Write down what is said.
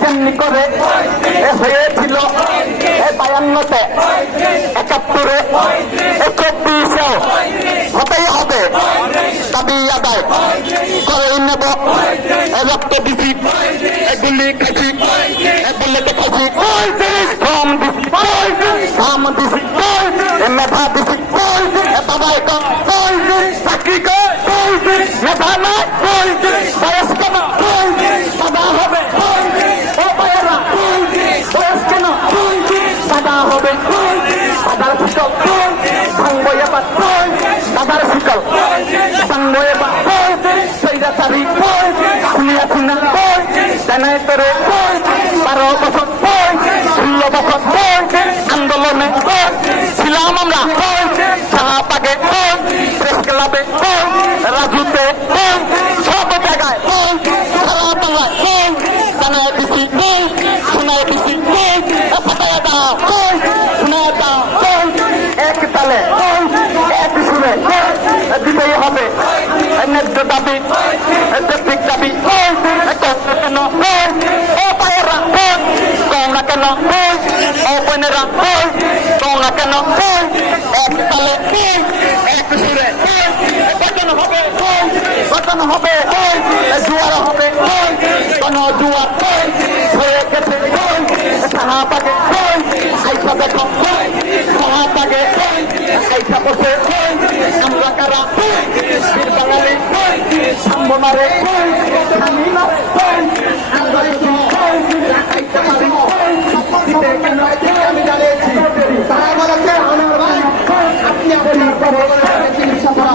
যেমনি করে হয়েছিল বায়ান্নতে, একাত্তরে চব্বিশে হতেই হবে। দাবি আদায় করে নেব। রক্ত দিছি, এ গুলি খাইছি, এ বুলেটে খাইছি। শ্রম দিছি, শ্রম মেধা দিছি। চাকরি কর। মেধা না বয়স কেন সাদার শিকল। ভাঙবো এবার সেইটা চাবি খুলিয়া খুনা জানাই তোরে বারো বছর ষোলো বছর আন্দোলনে ছিলাম আমরা শাহবাগে প্রেস ক্লাবে রাজুতে সব জায়গায় সারা বাংলায় জানায় দিছি শোনায় দিছি ফাটায় দাও শোনায় দাও তালে এক সুরে দিতেই হবে। ন্যায্য দাবি যৌক্তিক দাবি কেন? ও পায়েরা কৌনা? কেন ও বোনেরা কৌনা? কেন এক তালে এক সুরে গঠন হবে গঠন হবে জুয়ার হবে কোন জুয়ার হয়ে গেছে শাহবাগে আইসা দেখো শাহবাগে আইসা বসে আমরা কারা বীর বাঙালি সাম্বনারে আমি জানিয়েছি তারা বলেছে আমার ভাই আপনি আপনি করো চিকিৎসা করা